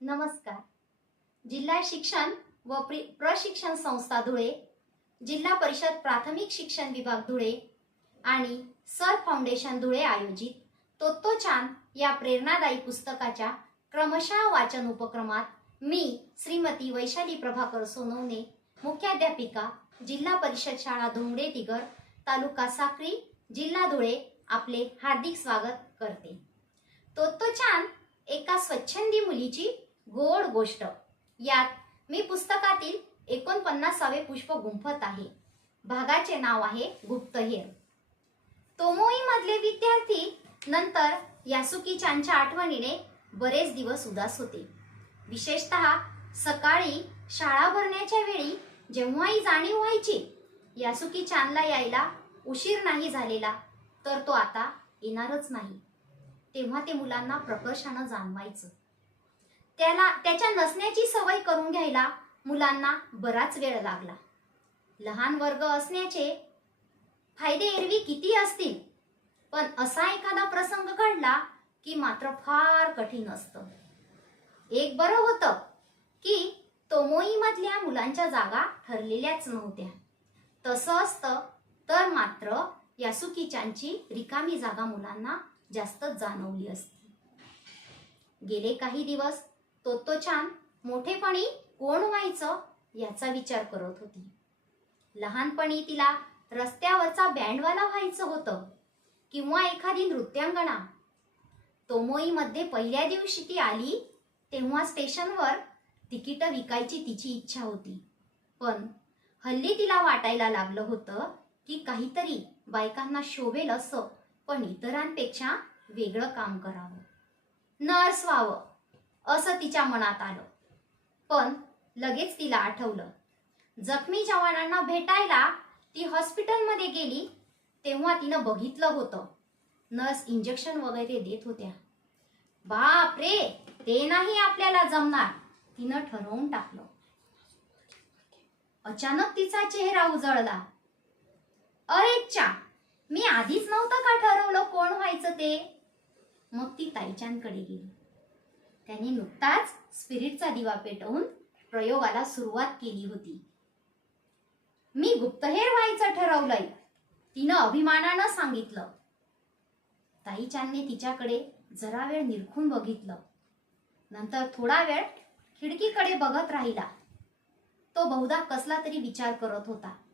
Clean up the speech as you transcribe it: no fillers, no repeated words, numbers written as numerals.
नमस्कार. जिल्हा शिक्षण व प्रशिक्षण संस्था धुळे, जिल्हा परिषद प्राथमिक शिक्षण विभाग धुळे आणि सर फाउंडेशन धुळे आयोजित तोत्तोचान या प्रेरणादायी पुस्तकाच्या क्रमशः वाचन उपक्रमात मी श्रीमती वैशाली प्रभाकर सोनवणे, मुख्याध्यापिका, जिल्हा परिषद शाळा धोंगडे तिगर, तालुका साक्री, जिल्हा धुळे आपले हार्दिक स्वागत करते. तोत्तोचान एका स्वच्छंदी मुलीची गोड गोष्ट यात मी पुस्तकातील 49वे पुष्प गुंफत आहे. भागाचे नाव आहे गुप्तहेर. तोमोई मधले विद्यार्थी नंतर यासुकीचानच्या आठवणीने बरेच दिवस उदास होते. विशेषतः सकाळी शाळा भरण्याच्या वेळी जेव्हाही जाणीव व्हायची यासुकीचानला यायला उशीर नाही झालेला तर तो आता येणारच नाही, तेव्हा ते मुलांना प्रकर्षाने जाणवायचं. त्याच्या नसण्याची सवय करून घ्यायला मुलांना बराच वेळ लागला. लहान वर्ग असण्याचे फायदे एरवी किती असतील, पण असा एखादा प्रसंग घडला की मात्र फार कठीण असतं. एक बरं होतं की तोमोई मधल्या मुलांच्या जागा ठरलेल्याच नव्हत्या. तसं असतं तर मात्र यासुकीचानची रिकामी जागा मुलांना जास्तच जाणवली असती. गेले काही दिवस तोत्तोचान मोठेपणी कोण व्हायचं याचा विचार करत होती. लहानपणी तिला रस्त्यावरचा बँडवाला व्हायचं होतं किंवा एखादी नृत्यांगना. तोमोई मध्ये पहिल्या दिवशी ती आली तेव्हा स्टेशनवर तिकीट विकायची तिची इच्छा होती, पण हल्ली तिला वाटायला लागलं होतं की काहीतरी बायकांना शोभेल असं, पण इतरांपेक्षा वेगळं काम करावं, नर्स व्हावं असं तिच्या मनात आलं. पण लगेच तिला आठवलं, जखमी जवानांना भेटायला ती हॉस्पिटलमध्ये गेली तेव्हा तिनं बघितलं होतं नर्स इंजेक्शन वगैरे देत होत्या. बाप रे, ते नाही आपल्याला जमणार, तिनं ठरवून टाकलं. अचानक तिचा चेहरा उजळला. अरे चा, मी आधीच नव्हतं का ठरवलं कोण व्हायचं ते? मग ती ताईचांकडे गेली. त्याने नुकताच स्पिरिटचा दिवा पेटवून प्रयोगाला सुरुवात केली होती. मी गुप्तहेर व्हायचं ठरवलंय, तिनं अभिमानानं सांगितलं. ताईचांदने तिच्याकडे जरा वेळ निरखून बघितलं. नंतर थोडा वेळ खिडकीकडे बघत राहिला. तो बहुधा कसला तरी विचार करत होता.